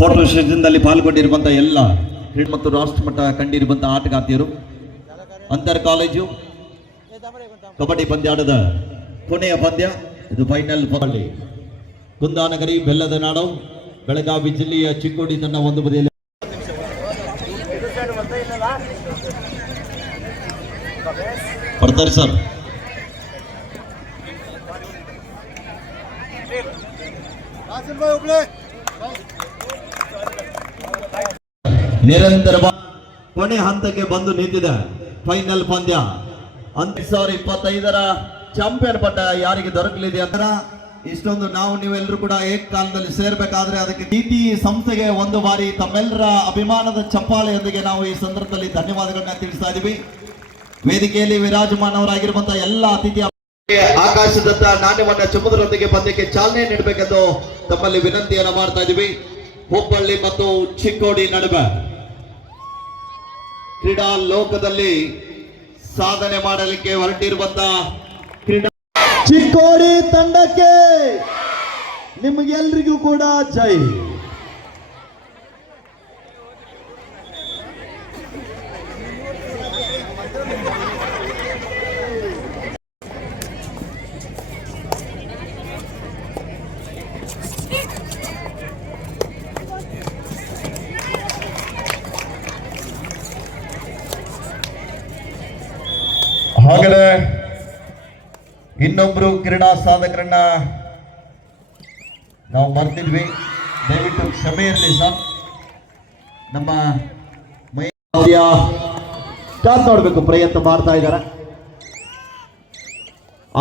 Photo ಸೆಷನ್ದಲ್ಲಿ ಪಾಲ್ಗೊಂಡಿರುವಂತಹ ಎಲ್ಲ ಮತ್ತು ರಾಷ್ಟ್ರಮಟ್ಟ ಕಂಡಿರುವಂತಹ ಆಟಗಾರ್ತಿಯರು, ಅಂತರ್ ಕಾಲೇಜು, ಕಬಡ್ಡಿ ಪಂದ್ಯಾಟದ ಕೊನೆಯ ಪಂದ್ಯ, ಇದು ಫೈನಲ್ ಪಂದ್ಯ. ಕುಂದಾನಗರಿ, ಬೆಲ್ಲದ ನಾಡು, ಬೆಳಗಾವಿ ಜಿಲ್ಲೆಯ ಚಿಕ್ಕೋಡಿ ತನ್ನ ಒಂದು ಬದಿಯಲ್ಲಿ. ಬರ್ತಾರೆ ಸರ್. ನಿರಂತರ ಕೊನೆ ಹಂತಕ್ಕೆ ಬಂದು ನಿಂತಿದೆ ಫೈನಲ್ ಪಂದ್ಯ. ಅಂತ ಸಾವಿರ ಇಪ್ಪತ್ತೈದರ ಚಾಂಪಿಯನ್ ಪಟ್ಟ ಯಾರಿಗೆ ದೊರಕಲಿದೆ ಅಂತ ಇಷ್ಟೊಂದು ನಾವು ನೀವೆಲ್ಲರೂ ಕೂಡ ಏಕಕಾಲದಲ್ಲಿ ಸೇರ್ಬೇಕಾದ್ರೆ ಅದಕ್ಕೆ ಟಿ ಸಂಸ್ಥೆಗೆ ಒಂದು ಬಾರಿ ತಮ್ಮೆಲ್ಲರ ಅಭಿಮಾನದ ಚಪ್ಪಾಳೆಯೊಂದಿಗೆ ನಾವು ಈ ಸಂದರ್ಭದಲ್ಲಿ ಧನ್ಯವಾದಗಳನ್ನ ತಿಳಿಸ್ತಾ ಇದೀವಿ ವೇದಿಕೆಯಲ್ಲಿ ವಿರಾಜಮಾನವರಾಗಿರುವಂತಹ ಎಲ್ಲ ಅತಿಥಿ ಆಕಾಶದತ್ತ ನಾಣ್ಯವನ್ನ ಚುಮ್ಮದರೊಂದಿಗೆ ಪಂದ್ಯಕ್ಕೆ ಚಾಲನೆ ನೀಡಬೇಕೆಂದು ತಮ್ಮಲ್ಲಿ ವಿನಂತಿಯನ್ನ ಮಾಡ್ತಾ ಇದೀವಿ ಹುಬ್ಬಳ್ಳಿ ಮತ್ತು ಚಿಕ್ಕೋಡಿ ನಡುವೆ ಕ್ರೀಡಾ ಲೋಕದಲ್ಲಿ ಸಾಧನೆ ಮಾಡಲಿಕ್ಕೆ ಹೊರಟಿರುವಂತ ಕ್ರೀಡಾ ಚಿಕ್ಕೋಡಿ ತಂಡಕ್ಕೆ ನಿಮಗೆಲ್ರಿಗೂ ಕೂಡ ಜೈ. ಇನ್ನೊಬ್ರು ಕ್ರೀಡಾ ಸಾಧಕರನ್ನ ನಾವು ಮರ್ತಿದ್ವಿ. ದಯವಿಟ್ಟು ಕ್ಷಮೆ ಇರಲಿ ಸರ್. ನಮ್ಮ ಮೈ ನೋಡಬೇಕು ಪ್ರಯತ್ನ ಮಾಡ್ತಾ ಇದ್ದಾರೆ.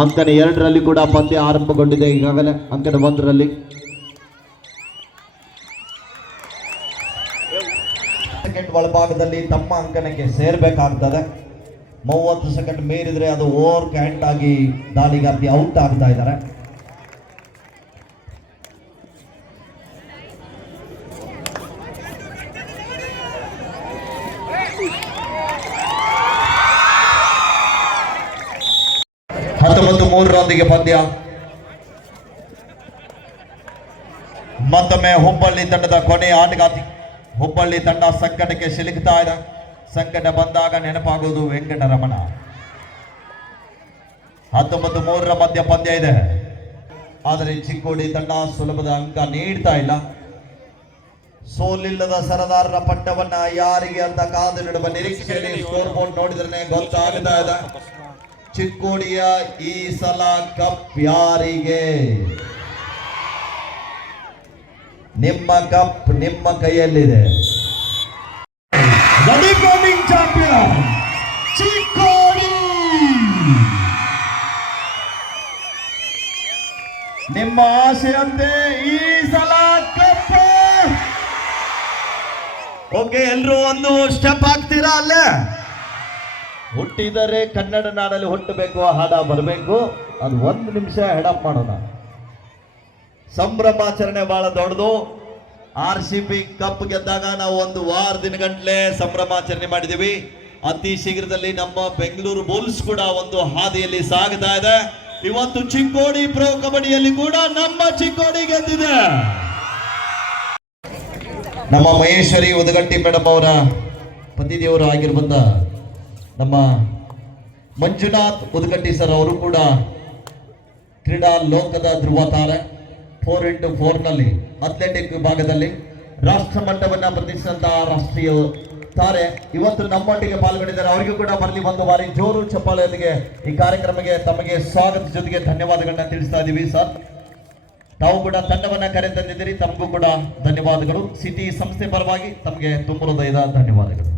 ಅಂಕನ ಎರಡರಲ್ಲಿ ಕೂಡ ಪಂದ್ಯ ಆರಂಭಗೊಂಡಿದೆ ಈಗಾಗಲೇ ಅಂಕನ ಒಂದರಲ್ಲಿ. ಒಳಭಾಗದಲ್ಲಿ ತಮ್ಮ ಅಂಕಣಕ್ಕೆ ಸೇರ್ಬೇಕಾಗ್ತದೆ. ಮೂವತ್ತು ಸೆಕೆಂಡ್ ಮೀರಿದ್ರೆ ಅದು ಓವರ್ ಕ್ಯಾಂಟ್ ಆಗಿ ದಾಳಿಗಾರ್ತಿ ಔಟ್ ಆಗ್ತಾ ಇದ್ದಾರೆ. ಹತ್ತೊಂಬತ್ತು ಮೂರರೊಂದಿಗೆ ಪಂದ್ಯ. ಮತ್ತೊಮ್ಮೆ ಹುಬ್ಬಳ್ಳಿ ತಂಡದ ಕೊನೆಯ ಆಟಗಾತಿ ಹುಬ್ಬಳ್ಳಿ ತಂಡ ಸಂಕಟಕ್ಕೆ ಸಿಲುಕ್ತಾ ಇದೆ. ಸಂಕಟ ಬಂದಾಗ ನೆನಪಾಗೋದು ವೆಂಕಟರಮಣ. ಹತ್ತೊಂಬತ್ತು ಮೂರರ ಮಧ್ಯ ಪಂದ್ಯ ಇದೆ. ಆದರೆ ಚಿಕ್ಕೋಡಿ ತಂಡ ಸುಲಭದ ಅಂಕ ನೀಡ್ತಾ ಇಲ್ಲ. ಸೋಲಿಲ್ಲದ ಸರದಾರರ ಪಟ್ಟವನ್ನ ಯಾರಿಗೆ ಅಂತ ಕಾದು ನೀಡುವ ನಿರೀಕ್ಷೆಯಲ್ಲಿ ಸ್ಕೋರ್ ಬೋರ್ಡ್ ನೋಡಿದ್ರೆ ಗೊತ್ತಾಗ್ತಾ ಇದೆ. ಚಿಕ್ಕೋಡಿಯ ಈ ಸಲ ಕಪ್ ಯಾರಿಗೆ? ನಿಮ್ಮ ಕಪ್ ನಿಮ್ಮ ಕೈಯಲ್ಲಿದೆ. ನಿಮ್ಮ ಆಸೆಯಂತೆ ಈ ಸಲ ಕಪ್ ಓಕೆ ಎಲ್ಲರೂ ಒಂದು ಸ್ಟೆಪ್ ಹಾಕ್ತೀರಾ ಅಲ್ಲೇ? ಹುಟ್ಟಿದರೆ ಕನ್ನಡ ನಾಡಲ್ಲಿ ಹುಟ್ಟಬೇಕು ಹಾಡ ಬರಬೇಕು. ಅದು ಒಂದು ನಿಮಿಷ ಹೆಡಪ್ ಮಾಡೋಣ. ಸಂಭ್ರಮಾಚರಣೆ ಬಹಳ ದೊಡ್ಡದು. ಆರ್ ಸಿ ಪಿ ಕಪ್ ಗೆದ್ದಾಗ ನಾವು ಒಂದು ವಾರ ದಿನಗಂಟ್ಲೆ ಸಂಭ್ರಮಾಚರಣೆ ಮಾಡಿದ್ದೀವಿ. ಅತಿ ಶೀಘ್ರದಲ್ಲಿ ನಮ್ಮ ಬೆಂಗಳೂರು ಬುಲ್ಸ್ ಕೂಡ ಒಂದು ಹಾದಿಯಲ್ಲಿ ಸಾಗ್ತಾ ಇದೆ. ಇವತ್ತು ಚಿಕ್ಕೋಡಿ ಪ್ರೊ ಕಬಡ್ಡಿಯಲ್ಲಿ ಕೂಡ ನಮ್ಮ ಚಿಕ್ಕೋಡಿ ಗೆದ್ದಿದೆ. ನಮ್ಮ ಮಹೇಶ್ವರಿ ಉದಗಟ್ಟಿ ಮೇಡಮ್ ಅವರ ಪತಿದೇವರು ಆಗಿರುವಂತ ನಮ್ಮ ಮಂಜುನಾಥ್ ಉದಗಟ್ಟಿ ಸರ್ ಅವರು ಕೂಡ ಕ್ರೀಡಾ ಲೋಕದ ಧ್ರುವ ತಾರೆ. ಫೋರ್ ಇಂಟು ಫೋರ್ನಲ್ಲಿ ಅಥ್ಲೆಟಿಕ್ ವಿಭಾಗದಲ್ಲಿ ರಾಷ್ಟ್ರ ಮಟ್ಟವನ್ನು ಪ್ರತಿಷ್ಠಿಸಿದಂತಹ ರಾಷ್ಟ್ರೀಯ ತಾರೆ ಇವತ್ತು ನಮ್ಮೊಟ್ಟಿಗೆ ಪಾಲ್ಗೊಂಡಿದ್ದಾರೆ. ಅವರಿಗೂ ಕೂಡ ಬರಲಿ ಒಂದು ಬಾರಿ ಜೋರು ಚಪ್ಪಾಳೆಯೊಂದಿಗೆ ಈ ಕಾರ್ಯಕ್ರಮಕ್ಕೆ ತಮಗೆ ಸ್ವಾಗತ ಜೊತೆಗೆ ಧನ್ಯವಾದಗಳನ್ನ ತಿಳಿಸ್ತಾ ಇದ್ದೀವಿ ಸರ್. ತಾವು ಕೂಡ ತಂಡವನ್ನ ಕರೆ ತಂದಿದ್ದೀರಿ. ತಮಗೂ ಕೂಡ ಧನ್ಯವಾದಗಳು. ಸಿಟಿ ಸಂಸ್ಥೆ ಪರವಾಗಿ ತಮಗೆ ತುಂಬ ಹೃದಯದ ಧನ್ಯವಾದಗಳು.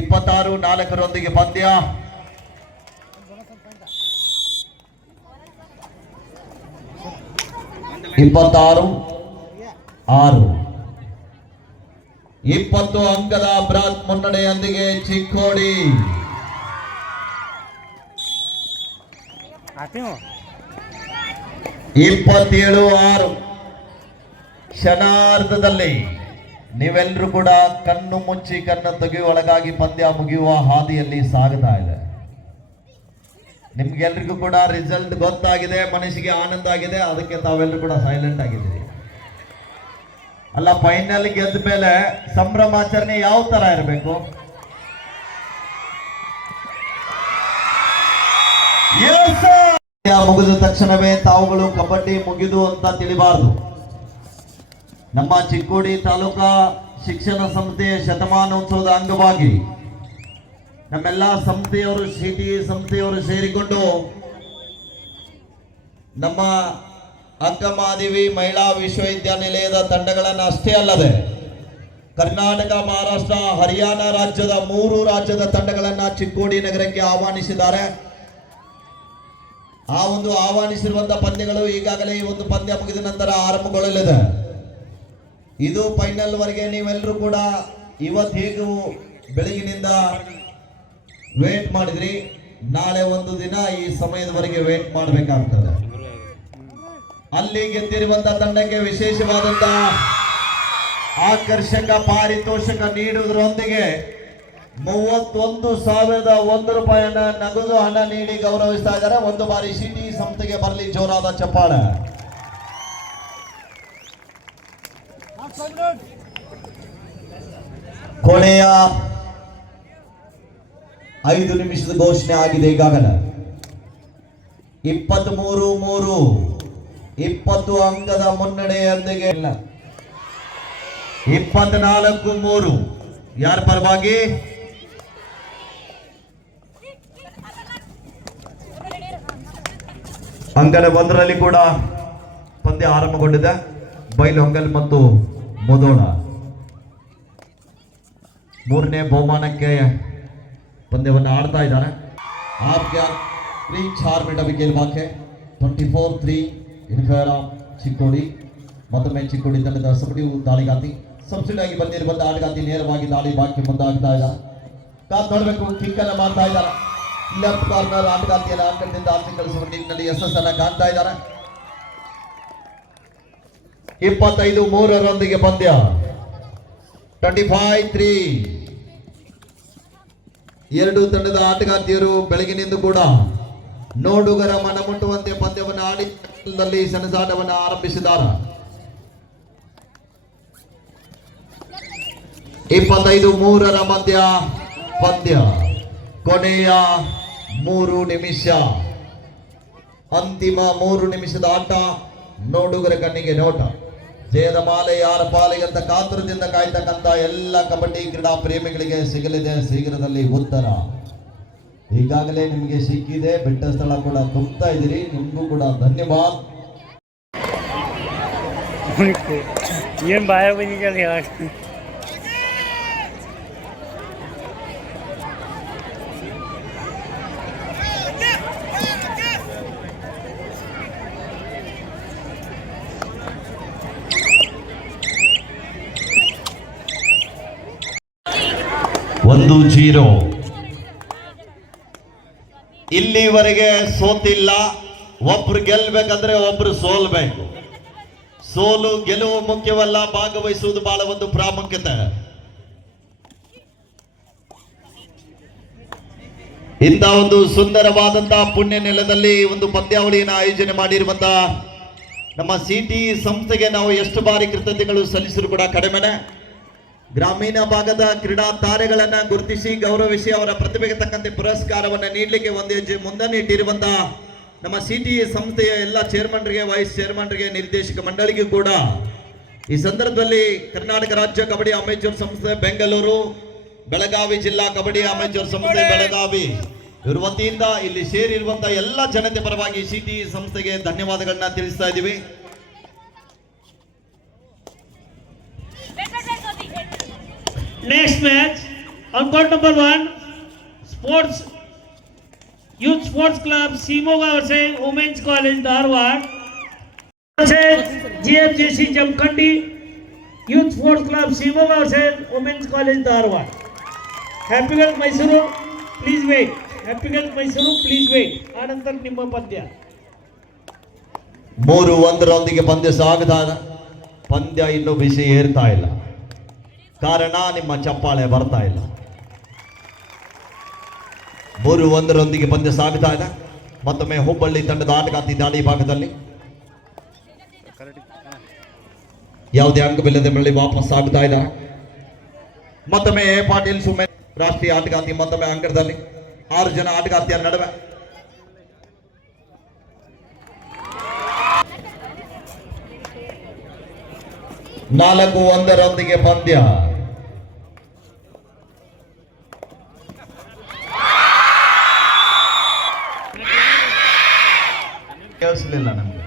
ಇಪ್ಪತ್ತಾರು ನಾಲ್ಕರೊಂದಿಗೆ ಪಂದ್ಯ. ಇಪ್ಪತ್ತಾರು, ಆರು. ಇಪ್ಪತ್ತು ಅಂಕದ ಬೃಹತ್ ಮುನ್ನಡೆಯೊಂದಿಗೆ ಚಿಕ್ಕೋಡಿ. ಇಪ್ಪತ್ತೇಳು ಆರು. ಕ್ಷಣಾರ್ಧದಲ್ಲಿ ನೀವೆಲ್ಲರೂ ಕೂಡ ಕಣ್ಣು ಮುಚ್ಚಿ ಕಣ್ಣು ತೆಗೆಯುವೊಳಗಾಗಿ ಪಂದ್ಯ ಮುಗಿಯುವ ಹಾದಿಯಲ್ಲಿ ಸಾಗುತ್ತಾ ಇದೆ. ನಿಮ್ಗೆಲ್ರಿಗೂ ಕೂಡ ರಿಸಲ್ಟ್ ಗೊತ್ತಾಗಿದೆ, ಮನಸ್ಸಿಗೆ ಆನಂದ ಆಗಿದೆ, ಅದಕ್ಕೆ ತಾವೆಲ್ಲರೂ ಕೂಡ ಸೈಲೆಂಟ್ ಆಗಿದ್ದೀರಿ. ಅಲ್ಲ ಫೈನಲ್ ಗೆದ್ದ ಮೇಲೆ ಸಂಭ್ರಮಾಚರಣೆ ಯಾವ ತರ ಇರಬೇಕು? ಮುಗಿದ ತಕ್ಷಣವೇ ತಾವುಗಳು ಕಬಡ್ಡಿ ಮುಗಿದು ಅಂತ ತಿಳಿಬಾರದು. ನಮ್ಮ ಚಿಕ್ಕೋಡಿ ತಾಲೂಕಾ ಶಿಕ್ಷಣ ಸಂಸ್ಥೆಯ ಶತಮಾನೋತ್ಸವದ ಅಂಗವಾಗಿ ನಮ್ಮೆಲ್ಲ ಸಂಸ್ಥೆಯವರು ಸಿಟಿ ಸಂಸ್ಥೆಯವರು ಸೇರಿಕೊಂಡು ನಮ್ಮ ಅಕ್ಕಮಾದೇವಿ ಮಹಿಳಾ ವಿಶ್ವವಿದ್ಯಾನಿಲಯದ ತಂಡಗಳನ್ನು ಅಷ್ಟೇ ಅಲ್ಲದೆ ಕರ್ನಾಟಕ, ಮಹಾರಾಷ್ಟ್ರ, ಹರಿಯಾಣ ರಾಜ್ಯದ ಮೂರು ರಾಜ್ಯದ ತಂಡಗಳನ್ನು ಚಿಕ್ಕೋಡಿ ನಗರಕ್ಕೆ ಆಹ್ವಾನಿಸಿದ್ದಾರೆ. ಆ ಒಂದು ಆಹ್ವಾನಿಸಿರುವಂತಹ ಪಂದ್ಯಗಳು ಈಗಾಗಲೇ ಈ ಒಂದು ಪಂದ್ಯ ಮುಗಿದ ನಂತರ ಆರಂಭಗೊಳ್ಳಲಿದೆ. ಇದು ಫೈನಲ್ ವರೆಗೆ ನೀವೆಲ್ಲರೂ ಕೂಡ ಇವತ್ತು ಹೇಗೂ ಬೆಳಗಿನಿಂದ ವೇಟ್ ಮಾಡಿದ್ರಿ? ನಾಳೆ ಒಂದು ದಿನ ಈ ಸಮಯದವರೆಗೆ ವೇಟ್ ಮಾಡಬೇಕಾಗ್ತದೆ. ಅಲ್ಲಿ ಗೆದ್ದಿರುವಂತ ತಂಡಕ್ಕೆ ವಿಶೇಷವಾದಂತ ಆಕರ್ಷಕ ಪಾರಿತೋಷಕ ನೀಡುವುದರೊಂದಿಗೆ ಮೂವತ್ತೊಂದು ಸಾವಿರದ ಒಂದು ರೂಪಾಯಿಯನ್ನ ನಗದು ಹಣ ನೀಡಿ ಗೌರವಿಸ್ತಾ ಇದ್ದಾರೆ ಒಂದು ಬಾರಿ ಸಿಟಿ ಸಂಸ್ಥೆಗೆ ಬರಲಿ ಜೋರಾದ ಚಪ್ಪಾಳೆ. ಕೊನೆಯ ಐದು ನಿಮಿಷದ ಘೋಷಣೆ ಆಗಿದೆ ಈಗಾಗಲೇ. ಇಪ್ಪತ್ತ್ ಮೂರು ಮೂರು. ಇಪ್ಪತ್ತು ಅಂಕದ ಮುನ್ನಡೆಯೊಂದಿಗೆ ಇಲ್ಲ ಇಪ್ಪತ್ನಾಲ್ಕು ಮೂರು ಯಾರ ಪರವಾಗಿ ಅಂಕಣ ಒಂದರಲ್ಲಿ ಕೂಡ ಪಂದ್ಯ ಆರಂಭಗೊಂಡಿದೆ ಬೈಲಹೊಂಗಲ್ ಮತ್ತು ಮುದೋಳ ಮೂರನೇ ಬಹುಮಾನಕ್ಕೆ ಪಂದ್ಯವನ್ನು ಆಡ್ತಾ ಇದ್ದಾರೆ आपके तीन चार मिनट अभी खेल बाकी ट्वेंटी फोर थ्री ಇನ್ಫೇರಾಮ್ ಚಿಕ್ಕೋಡಿ, ಮತ್ತೊಮ್ಮೆ ಚಿಕ್ಕೋಡಿ ತಂಡದ ಸಪಟಿವು ದಾಳಿಗಾತಿ, ಸಬ್ಸಿಡಿಯಾಗಿ ಬಂದಿರು ಬಂದ ಆಟಗಾತಿ ನೇರವಾಗಿ ದಾಳಿ ಬಾಕಿ ಮುಂದಾಗ್ತಾ ಇದ್ದಾರೆ ಕಾದ್ ನೋಡಬೇಕು ಕಿಕ್ಕನ್ನು ಮಾಡ್ತಾ ಇದ್ದಾರೆ. ಲೆಫ್ಟ್ ಕಾರ್ನರ್ ಆಟಗಾತಿಯನ್ನು ಆಟದಿಂದ ಆಚೆ ಕಳಿಸುವ ನಿಟ್ಟಿನಲ್ಲಿ ಯಶಸ್ಸನ್ನು ಕಾಣ್ತಾ ಇದ್ದಾರೆ. ಇಪ್ಪತ್ತೈದು ಮೂರರೊಂದಿಗೆ ಪಂದ್ಯ. ಟ್ವೆಂಟಿ ಫೈವ್ ತ್ರೀ ಎರಡು ತಂಡದ ಆಟಗಾತಿಯರು ಬೆಳಗಿನಿಂದ ಕೂಡ ನೋಡುಗರ ಮನ ಮುಟ್ಟುವಂತೆ ಪಂದ್ಯವನ್ನು ಆಡಿ ಸೆಣಸಾಟವನ್ನು ಆರಂಭಿಸಿದ್ದಾರೆ. ಇಪ್ಪತ್ತೈದು ಮೂರರ ಮಧ್ಯ ಪಂದ್ಯ. ಕೊನೆಯ ಮೂರು ನಿಮಿಷ. ಅಂತಿಮ ಮೂರು ನಿಮಿಷದ ಆಟ ನೋಡುಗರ ಕಣ್ಣಿಗೆ ನೋಟ. ಜಯದ ಮಾಲೆ ಯಾರ ಪಾಲಿಗೆ ಅಂತ ಕಾತುರದಿಂದ ಕಾಯ್ತಕ್ಕಂಥ ಎಲ್ಲ ಕಬಡ್ಡಿ ಕ್ರೀಡಾ ಪ್ರೇಮಿಗಳಿಗೆ ಸಿಗಲಿದೆ ಶೀಘ್ರದಲ್ಲಿ ಉತ್ತರ. ಈಗಾಗಲೇ ನಿಮಗೆ ಸಿಕ್ಕಿದೆ ಬೆಟ್ಟ ಸ್ಥಳ ಕೂಡ ತುಂಬ್ತಾ ಇದ್ದೀರಿ. ನಿಮಗೂ ಕೂಡ ಧನ್ಯವಾದ. ಏನ್ ಬಾಯ ಬಂದಿದ್ಯಲ್ಲ ಒಂದು ಜೀರೋ. ಇಲ್ಲಿವರೆಗೆ ಸೋತಿಲ್ಲ, ಒಬ್ರು ಗೆಲ್ಬೇಕಂದ್ರೆ ಒಬ್ರು ಸೋಲ್ಬೇಕು. ಸೋಲು ಗೆಲುವು ಮುಖ್ಯವಲ್ಲ, ಭಾಗವಹಿಸುವುದು ಬಹಳ ಒಂದು ಪ್ರಾಮುಖ್ಯತೆ. ಇಂಥ ಒಂದು ಸುಂದರವಾದಂತಹ ಪುಣ್ಯ ನೆಲದಲ್ಲಿ ಒಂದು ಪಂದ್ಯಾವಳಿಯನ್ನು ಆಯೋಜನೆ ಮಾಡಿರುವಂತಹ ನಮ್ಮ ಸಿಟಿ ಸಂಸ್ಥೆಗೆ ನಾವು ಎಷ್ಟು ಬಾರಿ ಕೃತಜ್ಞತೆಗಳು ಸಲ್ಲಿಸಿದ್ರು ಕೂಡ ಕಡಿಮೆನೆ. ಗ್ರಾಮೀಣ ಭಾಗದ ಕ್ರೀಡಾ ತಾರೆಗಳನ್ನ ಗುರುತಿಸಿ ಗೌರವಿಸಿ ಅವರ ಪ್ರತಿಭೆಗೆ ತಕ್ಕಂತೆ ಪುರಸ್ಕಾರವನ್ನು ನೀಡಲಿಕ್ಕೆ ಒಂದು ಹೆಜ್ಜೆ ಮುಂದೆ ಇಟ್ಟಿರುವಂತಹ ನಮ್ಮ ಸಿಟಿ ಸಂಸ್ಥೆಯ ಎಲ್ಲ ಚೇರ್ಮನ್ರಿಗೆ ವೈಸ್ ಚೇರ್ಮನ್ರಿಗೆ ನಿರ್ದೇಶಕ ಮಂಡಳಿಗೂ ಕೂಡ ಈ ಸಂದರ್ಭದಲ್ಲಿ ಕರ್ನಾಟಕ ರಾಜ್ಯ ಕಬಡ್ಡಿ ಅಮೇಚೂರ್ ಸಂಸ್ಥೆ ಬೆಂಗಳೂರು, ಬೆಳಗಾವಿ ಜಿಲ್ಲಾ ಕಬಡ್ಡಿ ಅಮೇಚೂರ್ ಸಂಸ್ಥೆ ಬೆಳಗಾವಿ ಇವ್ರ ವತಿಯಿಂದ ಇಲ್ಲಿ ಸೇರಿರುವಂತಹ ಎಲ್ಲ ಜನತೆ ಪರವಾಗಿ ಸಿಟಿ ಸಂಸ್ಥೆಗೆ ಧನ್ಯವಾದಗಳನ್ನ ತಿಳಿಸ್ತಾ ಇದ್ದೀವಿ. Next match on court number one, sports youth sports club Simoga versus Women's College Dharwad versus GFJC Jamkhandi Youth Sports Club Simoga versus Women's College Dharwad. Happy Girls Mysuru, please wait. Happy Girls Mysuru, please wait. ಆನಂತರ ನಿಮ್ಮ ಪದ್ಯ ಮೂರು ಒಂದರೊಂದಿಗೆ ಪಂದ್ಯ ಸಾಗ್ತಾ ಇದೆ ಪಂದ್ಯ ಇನ್ನೂ ಬಿಸಿ ಏರ್ತಾ ಇಲ್ಲ ಕಾರಣ ನಿಮ್ಮ ಚಪ್ಪಾಳೆ ಬರ್ತಾ ಇಲ್ಲ. ಮೂರು ಒಂದರೊಂದಿಗೆ ಪಂದ್ಯ ಸಾಗ್ತಾ ಇದೆ. ಮತ್ತೊಮ್ಮೆ ಹುಬ್ಬಳ್ಳಿ ತಂಡದ ಆಟಗಾರ್ತಿ ದಾಳಿ ಭಾಗದಲ್ಲಿ. ಯಾವುದೇ ಅಂಗವಿಲ್ಲದೆ ಮರಳಿ ವಾಪಸ್ ಆಗ್ತಾ ಇದ್ದಾರೆ ಮತ್ತೊಮ್ಮೆ ಪಾಟೀಲ್ ಸುಮ್ಮನೆ ರಾಷ್ಟ್ರೀಯ ಆಟಗಾರ್ತಿ ಮತ್ತೊಮ್ಮೆ ಅಂಕಣದಲ್ಲಿ. ಆರು ಜನ ಆಟಗಾರ್ತಿಯ ನಡುವೆ. ನಾಲ್ಕು ಒಂದರೊಂದಿಗೆ ಪಂದ್ಯ. ಕೇಳಿಸ್ಲಿಲ್ಲ ನಮಗೆ.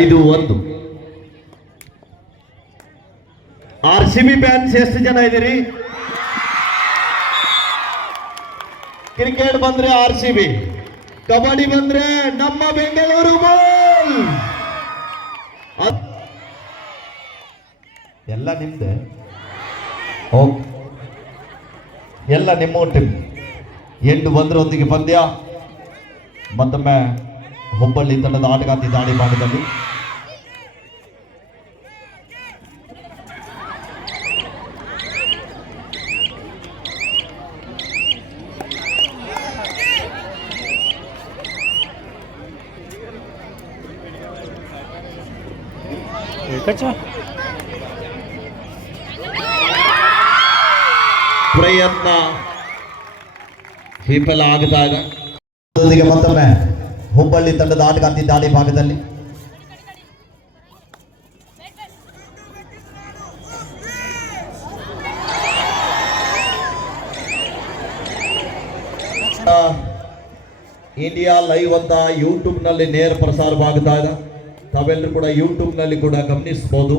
ಐದು ಒಂದು. ಆರ್ ಸಿ ಬಿ ಫ್ಯಾನ್ಸ್ ಎಷ್ಟು ಜನ ಇದ್ದೀರಿ? ಕ್ರಿಕೆಟ್ ಬಂದ್ರೆ ಆರ್ ಸಿ ಬಿ. ಕಬಡ್ಡಿ ಬಂದ್ರೆ ನಮ್ಮ ಬೆಂಗಳೂರು ಬಾಲ್ ಎಲ್ಲ ನಿಮ್ದೆ? ಓಕೆ. ಎಲ್ಲ ನಿಮ್ಮ ಟೀಮ್ ಎಂಟು ಒಂದರೊಂದಿಗೆ ಪಂದ್ಯ. ಮತ್ತೊಮ್ಮೆ ಹುಬ್ಬಳ್ಳಿ ತಂಡದ ಆಟಗಾತಿ ದಾಳಿ ಮಾಡಿದಲ್ಲಿ. ಕಚ್ಚಾ. ಪ್ರಯತ್ನ. ವಿಫಲ ಆಗದಾಗ ಮತ್ತೊಮ್ಮೆ ಹುಬ್ಬಳ್ಳಿ ತಂಡದ ಆಟಗಾರ್ತಿ ದಾಳಿ ಭಾಗದಲ್ಲಿ. ಇಂಡಿಯಾ ಲೈವ್ ಅಂತ ಯೂಟ್ಯೂಬ್ನಲ್ಲಿ ನೇರ ಪ್ರಸಾರವಾಗ್ತಾ ಇದೆ ತಾವೆಲ್ಲರೂ ಕೂಡ ಯೂಟ್ಯೂಬ್ನಲ್ಲಿ ಕೂಡ ಗಮನಿಸಬಹುದು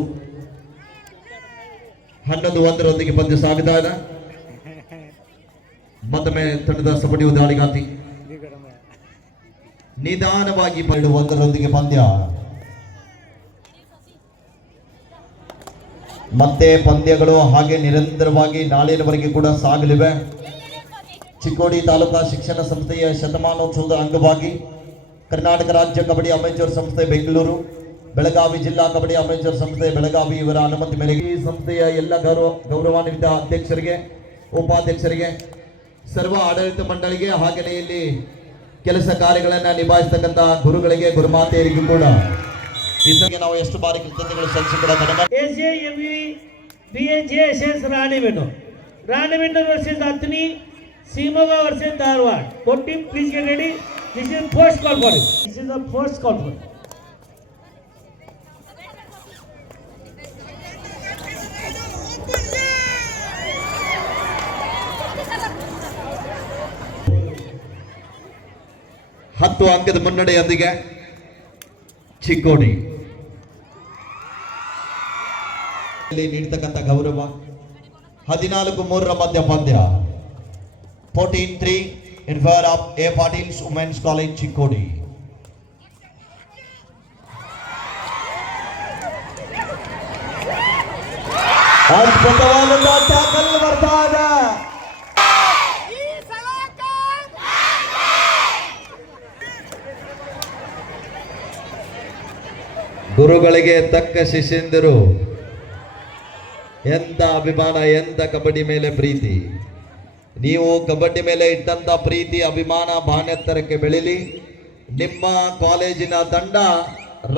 ಹನ್ನೊಂದು ಒಂದರೊಂದಿಗೆ ಪಂದ್ಯ ಸಾಗಿದಾಗ ಇದೆ ಮತ್ತೊಮ್ಮೆ ತಂಡದ ಸಬಡಿ ದಾಳಿಗಾತಿ ನಿಧಾನವಾಗಿ ಒಂದರೊಂದಿಗೆ ಪಂದ್ಯ. ಮತ್ತೆ ಪಂದ್ಯಗಳು ಹಾಗೆ ನಿರಂತರವಾಗಿ ನಾಳೆಯವರೆಗೆ ಕೂಡ ಸಾಗಲಿವೆ. ಚಿಕ್ಕೋಡಿ ತಾಲೂಕಾ ಶಿಕ್ಷಣ ಸಂಸ್ಥೆಯ ಶತಮಾನೋತ್ಸವದ ಅಂಗವಾಗಿ ಕರ್ನಾಟಕ ರಾಜ್ಯ ಕಬಡ್ಡಿ ಅಮೇಚೂರ್ ಸಂಸ್ಥೆ ಬೆಂಗಳೂರು, ಬೆಳಗಾವಿ ಜಿಲ್ಲಾ ಕಬಡ್ಡಿ ಅಮೇಚೂರ್ ಸಂಸ್ಥೆ ಬೆಳಗಾವಿ ಇವರ ಅನುಮತಿ ಮೇರೆಗೆ ಈ ಸಂಸ್ಥೆಯ ಎಲ್ಲ ಗೌರವ, ಗೌರವಾನ್ವಿತ ಅಧ್ಯಕ್ಷರಿಗೆ, ಉಪಾಧ್ಯಕ್ಷರಿಗೆ ಸರ್ವ ಆಡಳಿತ ಮಂಡಳಿಗೆ ಹಾಗೆಯೇ ಇಲ್ಲಿ ಕೆಲಸ ಕಾರ್ಯಗಳನ್ನು ನಿಭಾಯಿಸ್ತಕ್ಕಂಥ ಗುರುಗಳಿಗೆ ಗುರುಮಾತೆಯರಿಗೂ ಕೂಡ. ಇದಕ್ಕೆ ನಾವು ಎಷ್ಟು ಬಾರಿ ಕೃತಜ್ಞತೆಗಳು ಸಲ್ಲಿಸಿಕೊಡಬೇಕು ರಾಣಿಬೆನ್ನು ರಾಣಿಬೆನ್ನು ವರ್ಸಸ್ ಅತ್ನಿ ಸೀಮಗ ವರ್ಸಸ್ ಧಾರವಾಡ. ಕೊಟ್ಟಿ please get ready this is force call for this is a force call ಹತ್ತು ಅಂಕದ ಮುನ್ನಡೆಯೊಂದಿಗೆ ಚಿಕ್ಕೋಡಿ. ನೀಡ್ತಕ್ಕಂಥ ಗೌರವ, ಹದಿನಾಲ್ಕು ಮೂರರ ಮಧ್ಯ ಪಂದ್ಯ. Fourteen three in favour of A Patil's women's college Chikkodi. ಅದ್ಭುತವಾದಂತ tackle ಬರ್ತಾ ಇದೆ. ಗುರುಗಳಿಗೆ ತಕ್ಕ ಶಿಷ್ಯಂದರು. ಎಂತ ಅಭಿಮಾನ ಎಂತ ಕಬಡ್ಡಿ ಮೇಲೆ ಪ್ರೀತಿ. ನೀವು ಕಬಡ್ಡಿ ಮೇಲೆ ಇಟ್ಟಂತ ಪ್ರೀತಿ, ಅಭಿಮಾನ ಬಾನೆತ್ತರಕ್ಕೆ ಬೆಳಿಲಿ. ನಿಮ್ಮ ಕಾಲೇಜಿನ ತಂಡ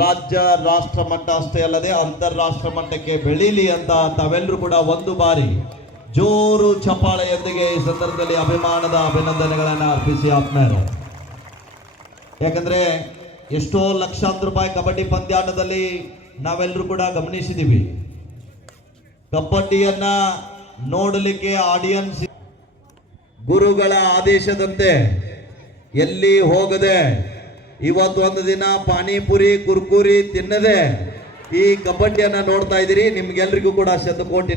ರಾಜ್ಯ, ರಾಷ್ಟ್ರ ಮಟ್ಟ ಅಷ್ಟೇ ಅಲ್ಲದೆ ಅಂತಾರಾಷ್ಟ್ರ ಮಟ್ಟಕ್ಕೆ ಬೆಳೀಲಿ ಅಂತ ತಾವೆಲ್ಲರೂ ಕೂಡ ಒಂದು ಬಾರಿ ಜೋರು ಚಪ್ಪಾಳೆಯೊಂದಿಗೆ ಈ ಸಂದರ್ಭದಲ್ಲಿ ಅಭಿಮಾನದ ಅಭಿನಂದನೆಗಳನ್ನು ಅರ್ಪಿಸಿ ಆತ್ಮೀಯರೇ. ಯಾಕಂದ್ರೆ ಎಷ್ಟೋ ಲಕ್ಷಾಂತರ ರೂಪಾಯಿ ಕಬಡ್ಡಿ ಪಂದ್ಯಾಟದಲ್ಲಿ ನಾವೆಲ್ಲರೂ ಕೂಡ ಗಮನಿಸಿದ್ದೀವಿ. ಕಬಡ್ಡಿಯನ್ನ ನೋಡಲಿಕ್ಕೆ ಆಡಿಯನ್ಸ್ ಗುರುಗಳ ಆದೇಶದಂತೆ ಎಲ್ಲಿ ಹೋಗದೆ ಇವತ್ತು ಒಂದು ದಿನ ಪಾನಿಪುರಿ, ಕುರ್ಕುರಿ ತಿನ್ನದೆ ಈ ಕಬಡ್ಡಿಯನ್ನು ನೋಡ್ತಾ ಇದ್ದೀರಿ. ನಿಮ್ಗೆಲ್ರಿಗೂ ಕೂಡ ಶತಕೋಟಿ